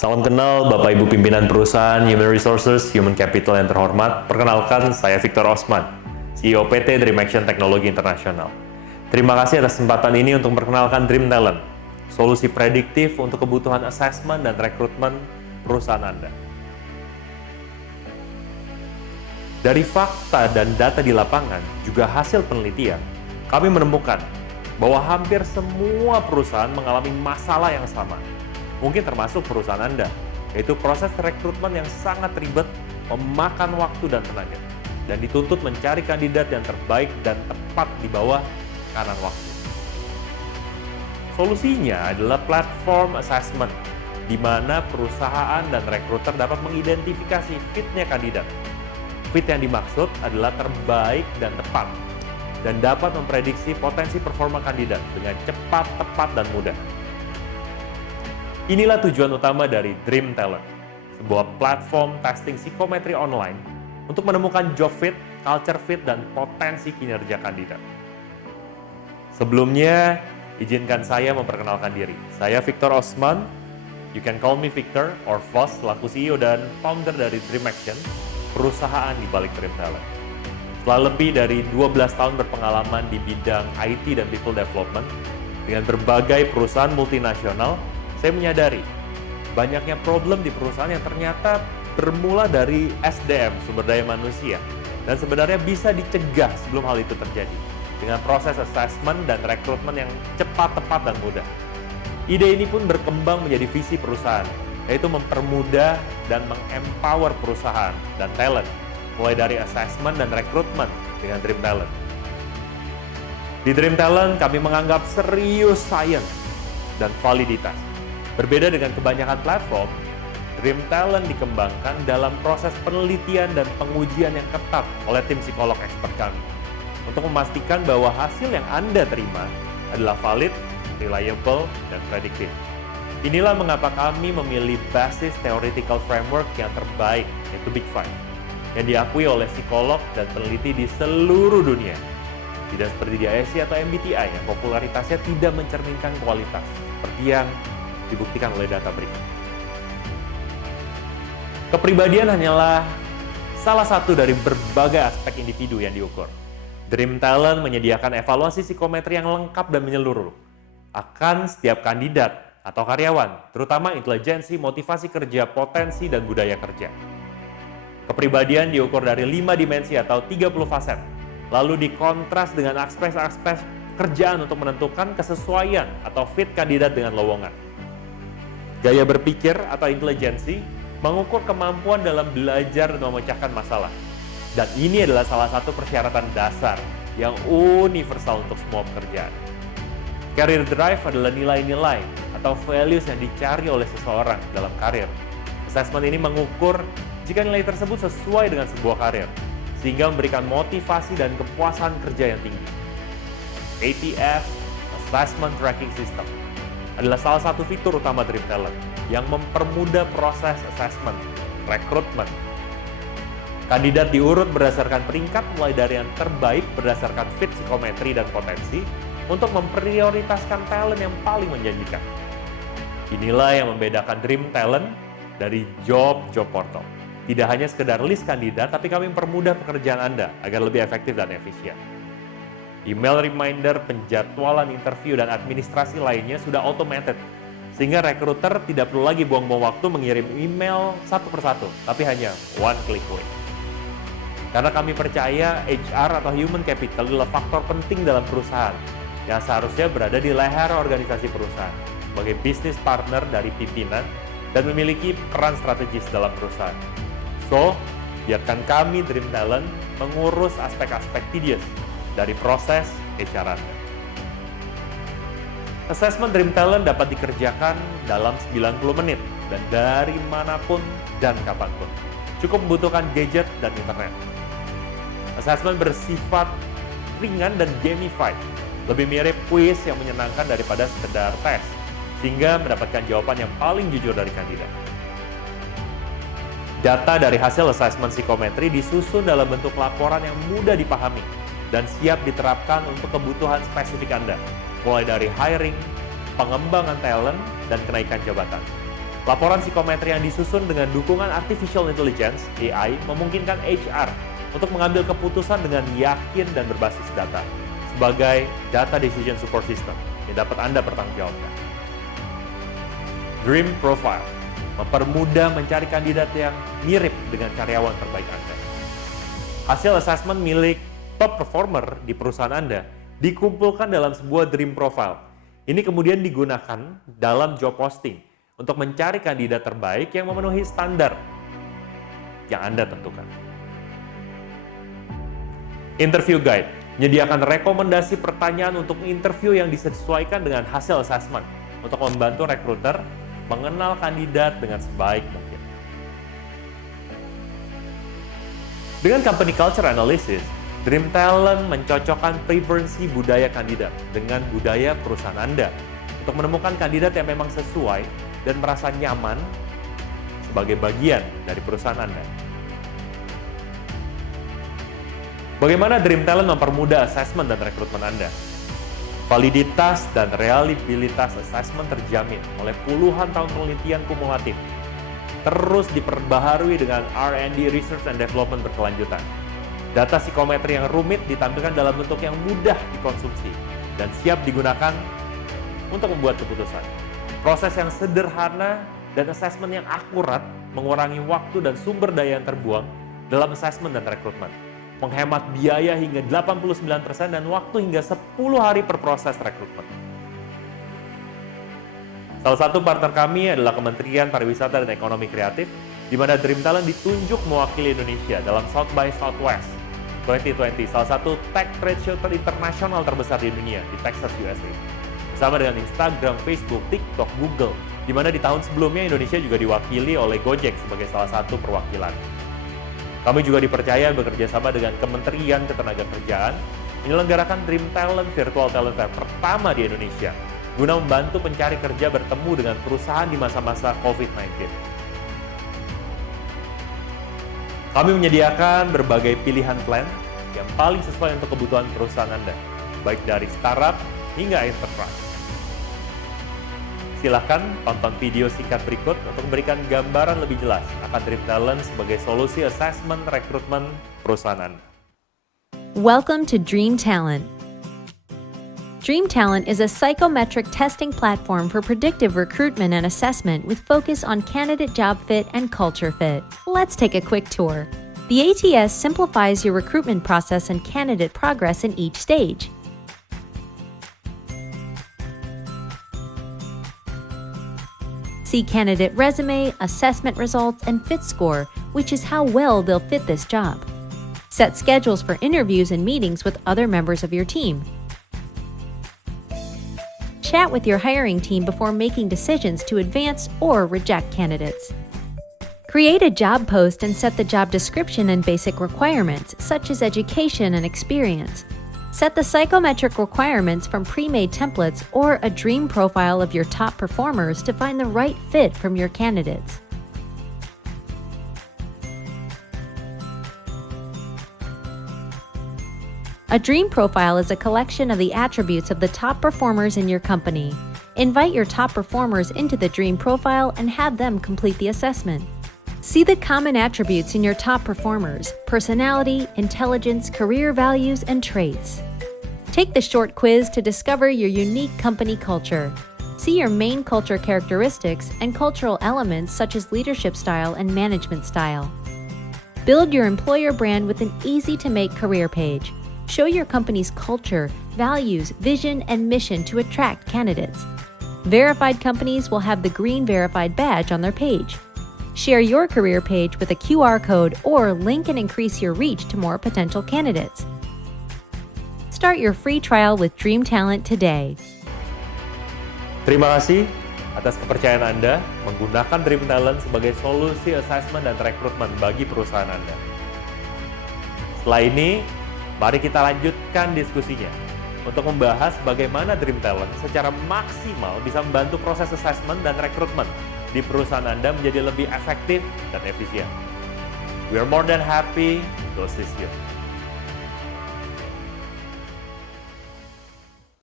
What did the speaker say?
Salam kenal Bapak Ibu pimpinan perusahaan Human Resources, Human Capital yang terhormat. Perkenalkan, saya Victor Osman, CEO PT Dream Action Teknologi Internasional. Terima kasih atas kesempatan ini untuk memperkenalkan Dream Talent, solusi prediktif untuk kebutuhan asesmen dan rekrutmen perusahaan Anda. Dari fakta dan data di lapangan, juga hasil penelitian, kami menemukan bahwa hampir semua perusahaan mengalami masalah yang sama. Mungkin termasuk perusahaan Anda, yaitu proses rekrutmen yang sangat ribet, memakan waktu dan tenaga, dan dituntut mencari kandidat yang terbaik dan tepat di bawah kanan waktu. Solusinya adalah platform assessment, di mana perusahaan dan rekruter dapat mengidentifikasi fitnya kandidat. Fit yang dimaksud adalah terbaik dan tepat, dan dapat memprediksi potensi performa kandidat dengan cepat, tepat, dan mudah. Inilah tujuan utama dari Dream Talent, sebuah platform testing psikometri online untuk menemukan job fit, culture fit, dan potensi kinerja kandidat. Sebelumnya, izinkan saya memperkenalkan diri. Saya Victor Osman, you can call me Victor or Vos, selaku CEO dan founder dari Dream Action, perusahaan di balik Dream Talent. Setelah lebih dari 12 tahun berpengalaman di bidang IT dan People Development, dengan berbagai perusahaan multinasional, saya menyadari banyaknya problem di perusahaan yang ternyata bermula dari SDM, sumber daya manusia, dan sebenarnya bisa dicegah sebelum hal itu terjadi dengan proses assessment dan rekrutmen yang cepat, tepat, dan mudah. Ide ini pun berkembang menjadi visi perusahaan, yaitu mempermudah dan mengempower perusahaan dan talent, mulai dari assessment dan rekrutmen dengan Dream Talent. Di Dream Talent, kami menganggap serius sains dan validitas. Berbeda dengan kebanyakan platform, Dream Talent dikembangkan dalam proses penelitian dan pengujian yang ketat oleh tim psikolog expert kami untuk memastikan bahwa hasil yang Anda terima adalah valid, reliable, dan prediktif. Inilah mengapa kami memilih basis theoretical framework yang terbaik, yaitu Big Five, yang diakui oleh psikolog dan peneliti di seluruh dunia. Tidak seperti di ISC atau MBTI yang popularitasnya tidak mencerminkan kualitas, seperti yang dibuktikan oleh data berikut. Kepribadian hanyalah salah satu dari berbagai aspek individu yang diukur. Dream Talent menyediakan evaluasi psikometri yang lengkap dan menyeluruh akan setiap kandidat atau karyawan, terutama intelijensi, motivasi kerja, potensi, dan budaya kerja. Kepribadian diukur dari 5 dimensi atau 30 faset, lalu dikontras dengan aspek-aspek kerjaan untuk menentukan kesesuaian atau fit kandidat dengan lowongan. Gaya berpikir atau intelijensi mengukur kemampuan dalam belajar dan memecahkan masalah. Dan ini adalah salah satu persyaratan dasar yang universal untuk semua pekerjaan. Career drive adalah nilai-nilai atau values yang dicari oleh seseorang dalam karir. Assessment ini mengukur jika nilai tersebut sesuai dengan sebuah karir, sehingga memberikan motivasi dan kepuasan kerja yang tinggi. ATS, Assessment Tracking System, adalah salah satu fitur utama Dream Talent yang mempermudah proses assessment, rekrutmen. Kandidat diurut berdasarkan peringkat mulai dari yang terbaik berdasarkan fit psikometri dan potensi untuk memprioritaskan talent yang paling menjanjikan. Inilah yang membedakan Dream Talent dari job portal. Tidak hanya sekedar list kandidat, tapi kami mempermudah pekerjaan Anda agar lebih efektif dan efisien. Email reminder, penjadwalan interview, dan administrasi lainnya sudah automated, sehingga rekruter tidak perlu lagi buang-buang waktu mengirim email satu persatu, tapi hanya one click away. Karena kami percaya HR atau Human Capital adalah faktor penting dalam perusahaan yang seharusnya berada di leher organisasi perusahaan sebagai bisnis partner dari pimpinan dan memiliki peran strategis dalam perusahaan. So, biarkan kami Dream Talent mengurus aspek-aspek tedious dari proses HR Anda. Assessment Dream Talent dapat dikerjakan dalam 90 menit dan dari manapun dan kapanpun. Cukup membutuhkan gadget dan internet. Assessment bersifat ringan dan gamified, lebih mirip kuis yang menyenangkan daripada sekedar tes, sehingga mendapatkan jawaban yang paling jujur dari kandidat. Data dari hasil assessment psikometri disusun dalam bentuk laporan yang mudah dipahami dan siap diterapkan untuk kebutuhan spesifik Anda, mulai dari hiring, pengembangan talent, dan kenaikan jabatan. Laporan psikometri yang disusun dengan dukungan Artificial Intelligence (AI) memungkinkan HR untuk mengambil keputusan dengan yakin dan berbasis data sebagai Data Decision Support System yang dapat Anda pertanggungjawabkan. Dream Profile mempermudah mencari kandidat yang mirip dengan karyawan terbaik Anda. Hasil assessment milik top performer di perusahaan Anda dikumpulkan dalam sebuah Dream Profile. Ini kemudian digunakan dalam job posting untuk mencari kandidat terbaik yang memenuhi standar yang Anda tentukan. Interview Guide menyediakan rekomendasi pertanyaan untuk interview yang disesuaikan dengan hasil assessment untuk membantu rekruter mengenal kandidat dengan sebaik mungkin. Dengan Company Culture Analysis, Dream Talent mencocokkan preferensi budaya kandidat dengan budaya perusahaan Anda untuk menemukan kandidat yang memang sesuai dan merasa nyaman sebagai bagian dari perusahaan Anda. Bagaimana Dream Talent mempermudah assessment dan rekrutmen Anda? Validitas dan reliabilitas assessment terjamin oleh puluhan tahun penelitian kumulatif, terus diperbaharui dengan R&D (Research and Development) berkelanjutan. Data psikometri yang rumit ditampilkan dalam bentuk yang mudah dikonsumsi dan siap digunakan untuk membuat keputusan. Proses yang sederhana dan assessment yang akurat mengurangi waktu dan sumber daya yang terbuang dalam assessment dan rekrutmen, menghemat biaya hingga 89% dan waktu hingga 10 hari per proses rekrutmen. Salah satu partner kami adalah Kementerian Pariwisata dan Ekonomi Kreatif, di mana Dream Talent ditunjuk mewakili Indonesia dalam South by Southwest 2020, salah satu tech trade show internasional terbesar di dunia di Texas, USA. Bersama dengan Instagram, Facebook, TikTok, Google, di mana di tahun sebelumnya Indonesia juga diwakili oleh Gojek sebagai salah satu perwakilan. Kami juga dipercaya bekerja sama dengan Kementerian Ketenagakerjaan menyelenggarakan Dream Talent Virtual Talent Fair pertama di Indonesia guna membantu pencari kerja bertemu dengan perusahaan di masa-masa COVID-19. Kami menyediakan berbagai pilihan plan yang paling sesuai untuk kebutuhan perusahaan Anda, baik dari startup hingga enterprise. Silahkan tonton video singkat berikut untuk memberikan gambaran lebih jelas akan Dream Talent sebagai solusi assessment rekrutmen perusahaan Anda. Welcome to Dream Talent. Dream Talent is a psychometric testing platform for predictive recruitment and assessment with focus on candidate job fit and culture fit. Let's take a quick tour. The ATS simplifies your recruitment process and candidate progress in each stage. See candidate resume, assessment results, and fit score, which is how well they'll fit this job. Set schedules for interviews and meetings with other members of your team. Chat with your hiring team before making decisions to advance or reject candidates. Create a job post and set the job description and basic requirements, such as education and experience. Set the psychometric requirements from pre-made templates or a dream profile of your top performers to find the right fit from your candidates. A dream profile is a collection of the attributes of the top performers in your company. Invite your top performers into the dream profile and have them complete the assessment. See the common attributes in your top performers: personality, intelligence, career values, and traits. Take the short quiz to discover your unique company culture. See your main culture characteristics and cultural elements such as leadership style and management style. Build your employer brand with an easy-to-make career page. Show your company's culture, values, vision, and mission to attract candidates. Verified companies will have the green verified badge on their page. Share your career page with a QR code or link and increase your reach to more potential candidates. Start your free trial with Dream Talent today. Terima kasih atas kepercayaan Anda menggunakan Dream Talent sebagai solusi assessment dan rekrutmen bagi perusahaan Anda. Setelah ini, mari kita lanjutkan diskusinya untuk membahas bagaimana Dream Talent secara maksimal bisa membantu proses assessment dan rekrutmen di perusahaan Anda menjadi lebih efektif dan efisien. We are more than happy to assist you.